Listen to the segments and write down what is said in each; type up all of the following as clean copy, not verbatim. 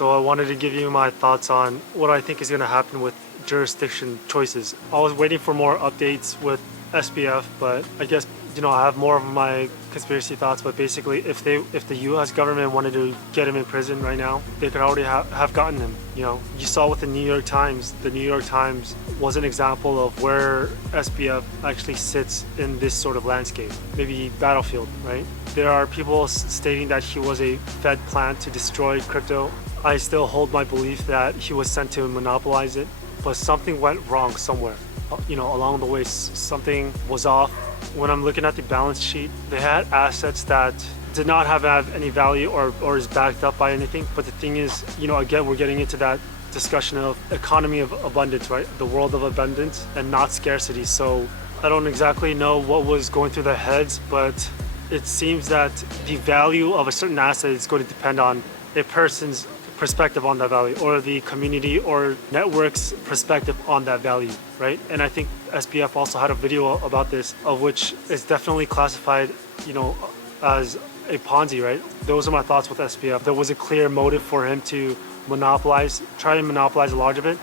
So I wanted to give you my thoughts on what I think is going to happen with jurisdiction choices. I was waiting for more updates with SBF, but I guess I have more of my conspiracy thoughts. But basically, if the U.S. government wanted to get him in prison right now, they could already have gotten him. You saw with the New York Times. The New York Times was an example of where SBF actually sits in this sort of landscape, maybe battlefield, right? There are people stating that he was a Fed plan to destroy crypto. I still hold my belief that he was sent to monopolize it, but something went wrong somewhere. Along the way, something was off. When I'm looking at the balance sheet, they had assets that did not have any value or is backed up by anything. But the thing is, again, we're getting into that discussion of economy of abundance, right? The world of abundance and not scarcity. So I don't exactly know what was going through their heads, but it seems that the value of a certain asset is going to depend on a person's perspective on that value, or the community or network's perspective on that value, right? And I think SBF also had a video about this, of which is definitely classified, as a Ponzi, right? Those are my thoughts with SBF. There was a clear motive for him to try and monopolize a large of it,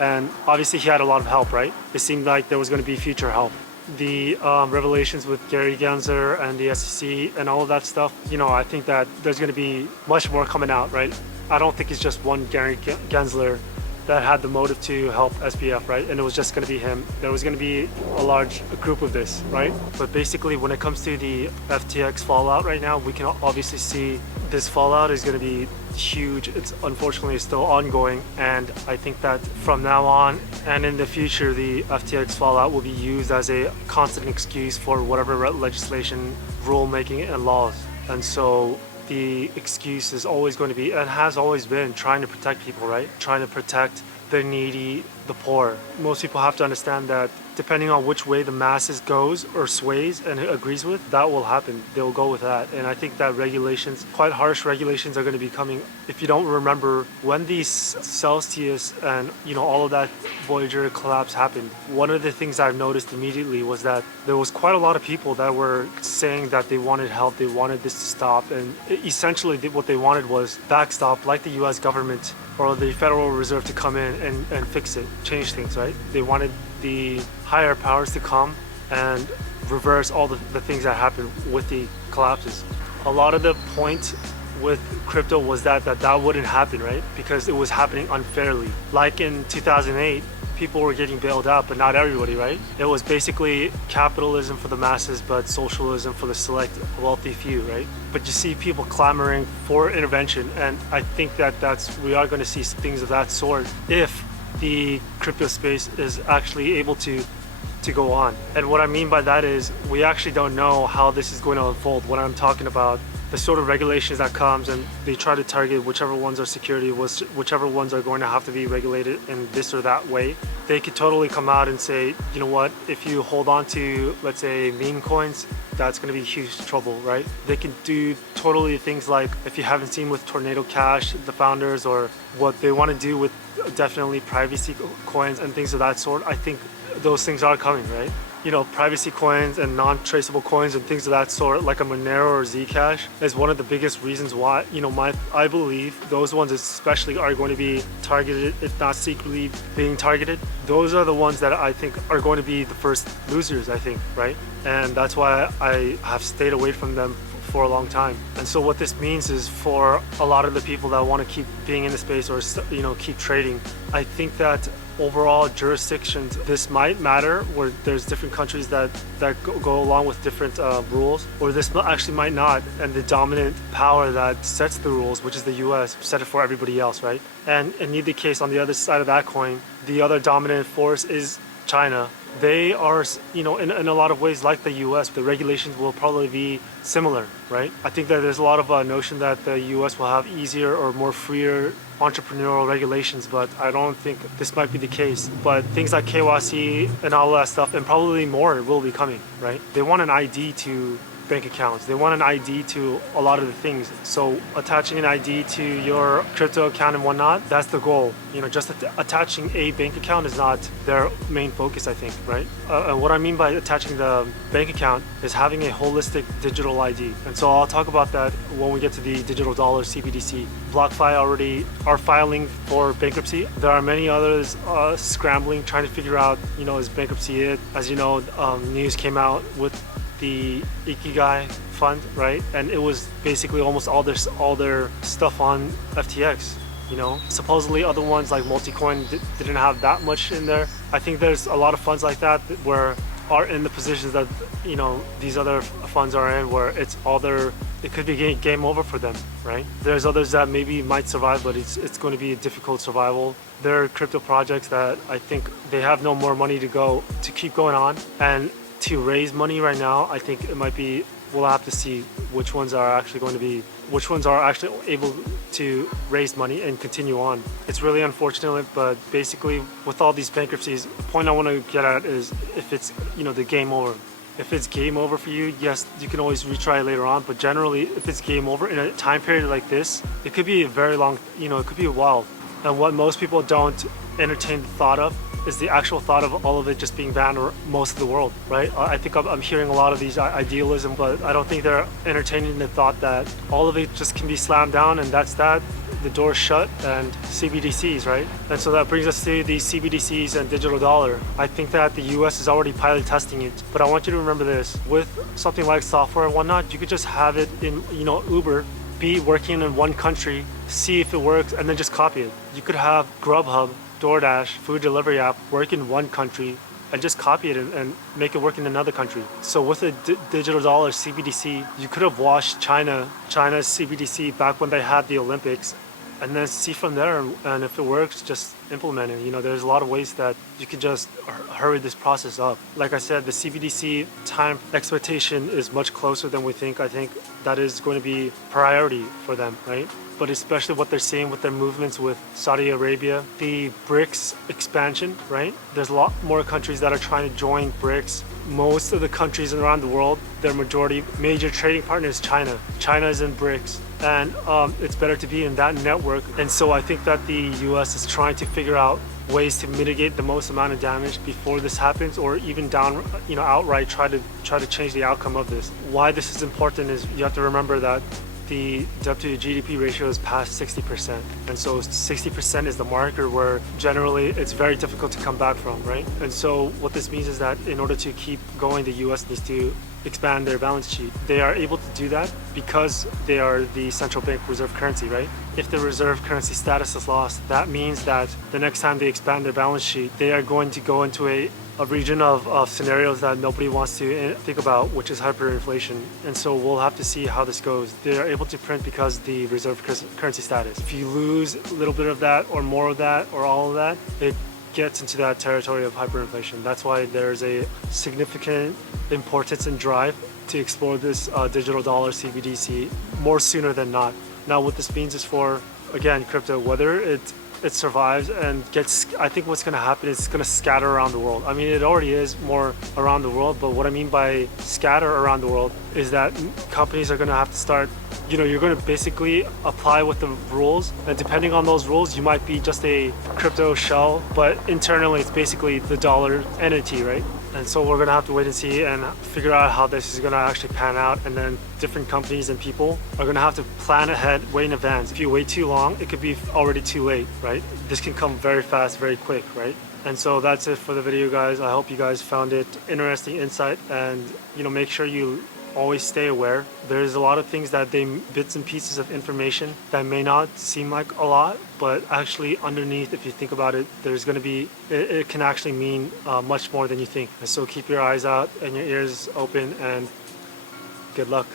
and obviously he had a lot of help, right? It seemed like there was going to be future help. The revelations with Gary Gensler and the SEC and all of that stuff, I think that there's going to be much more coming out, right? I don't think it's just one Gary Gensler that had the motive to help SBF, right? And it was just going to be him. There was going to be a large group of this, right? But basically, when it comes to the FTX fallout right now, we can obviously see this fallout is going to be huge. It's unfortunately still ongoing, and I think that from now on and in the future, the FTX fallout will be used as a constant excuse for whatever legislation, rulemaking, and laws. And so the excuse is always going to be, and has always been, trying to protect people, right? Trying to protect the needy, the poor. Most people have to understand that depending on which way the masses goes or sways and agrees with, that will happen. They'll go with that. And I think that regulations, quite harsh regulations, are going to be coming. If you don't remember, when the Celsius and all of that Voyager collapse happened, one of the things I've noticed immediately was that there was quite a lot of people that were saying that they wanted help, they wanted this to stop, and essentially what they wanted was backstop, like the US government or the Federal Reserve, to come in and fix it, change things, right? They wanted the higher powers to come and reverse all the things that happened with the collapses. A lot of the point with crypto was that wouldn't happen, right? Because it was happening unfairly. Like in 2008, people were getting bailed out, but not everybody, right? It was basically capitalism for the masses, but socialism for the select wealthy few, right? But you see people clamoring for intervention, and I think that we are going to see things of that sort if the crypto space is actually able to go on. And what I mean by that is we actually don't know how this is going to unfold. When I'm talking about the sort of regulations that comes, and they try to target whichever ones are security, whichever ones are going to have to be regulated in this or that way, they could totally come out and say, you know what, if you hold on to, let's say, meme coins, that's going to be huge trouble, right? They can do totally things like, if you haven't seen with Tornado Cash, the founders, or what they want to do with definitely privacy coins and things of that sort. I think those things are coming, right? Privacy coins and non-traceable coins and things of that sort, like a Monero or Zcash, is one of the biggest reasons why, I believe those ones especially are going to be targeted, if not secretly being targeted. Those are the ones that I think are going to be the first losers, I think, right? And that's why I have stayed away from them for a long time. And so what this means is, for a lot of the people that want to keep being in the space or keep trading, I think that overall jurisdictions, this might matter, where there's different countries that go along with different rules, or this actually might not, and the dominant power that sets the rules, which is the US, set it for everybody else, right? And in either case, on the other side of that coin, the other dominant force is China. They are, in a lot of ways like the US. The regulations will probably be similar, right? I think that there's a lot of notion that the US will have easier or more freer entrepreneurial regulations, but I don't think this might be the case. But things like KYC and all that stuff, and probably more, will be coming, right? They want an ID to bank accounts. They want an ID to a lot of the things. So attaching an ID to your crypto account and whatnot, that's the goal. Just attaching a bank account is not their main focus, I think, right? And what I mean by attaching the bank account is having a holistic digital ID. And so I'll talk about that when we get to the digital dollar CBDC. BlockFi already are filing for bankruptcy. There are many others scrambling, trying to figure out, is bankruptcy it? As you know, news came out with the Ikigai fund, right? And it was basically almost all their stuff on FTX. Supposedly other ones like Multicoin didn't have that much in there. I think there's a lot of funds like that where are in the positions that these other funds are in, where it could be game over for them, right? There's others that maybe might survive, but it's going to be a difficult survival. There are crypto projects that I think they have no more money to keep going on, and to raise money right now, I think it might be, we'll have to see which ones are actually able to raise money and continue on. It's really unfortunate, but basically with all these bankruptcies, the point I want to get at is if it's, the game over. If it's game over for you, yes, you can always retry later on, but generally if it's game over in a time period like this, it could be a very long, it could be a while. And what most people don't entertain the thought of is the actual thought of all of it just being banned or most of the world, right? I think I'm hearing a lot of these idealism, but I don't think they're entertaining the thought that all of it just can be slammed down and that's that. The door's shut, and CBDCs, right? And so that brings us to the CBDCs and digital dollar. I think that the US is already pilot testing it, but I want you to remember this. With something like software and whatnot, you could just have it in, Uber, be working in one country, see if it works, and then just copy it. You could have Grubhub, DoorDash, food delivery app work in one country and just copy it and make it work in another country. So with a digital dollar CBDC, you could have watched China's CBDC back when they had the Olympics, and then see from there, and if it works, just implement it. There's a lot of ways that you can just hurry this process up. Like I said, the CBDC time expectation is much closer than we think. I think that is going to be priority for them, right? But especially what they're seeing with their movements with Saudi Arabia, the BRICS expansion, right? There's a lot more countries that are trying to join BRICS. Most of the countries around the world, their major trading partner is China. China is in BRICS, and it's better to be in that network. And so I think that the US is trying to figure out ways to mitigate the most amount of damage before this happens, or even outright try to change the outcome of this. Why this is important is you have to remember that the debt to GDP ratio is past 60%. And so 60% is the marker where generally it's very difficult to come back from, right? And so what this means is that in order to keep going, the US needs to expand their balance sheet. They are able to do that because they are the central bank reserve currency, right? If the reserve currency status is lost, that means that the next time they expand their balance sheet, they are going to go into a region of scenarios that nobody wants to think about, which is hyperinflation. And so we'll have to see how this goes. They are able to print because the reserve currency status. If you lose a little bit of that or more of that or all of that, it gets into that territory of hyperinflation. That's why there's a significant importance and drive to explore this digital dollar CBDC more sooner than not. Now what this means is for, again, crypto, whether it survives and gets, I think what's going to happen is it's going to scatter around the world. I mean, it already is more around the world, but what I mean by scatter around the world is that companies are going to have to start, you're going to basically apply with the rules, and depending on those rules, you might be just a crypto shell, but internally it's basically the dollar entity, right? And so we're going to have to wait and see and figure out how this is going to actually pan out. And then different companies and people are going to have to plan ahead, way in advance. If you wait too long, it could be already too late, right? This can come very fast, very quick, right? And so that's it for the video, guys. I hope you guys found it interesting insight, and make sure you always stay aware. There's a lot of things bits and pieces of information that may not seem like a lot, but actually underneath, if you think about it, there's going to be, it can actually mean much more than you think. And so keep your eyes out and your ears open, and good luck.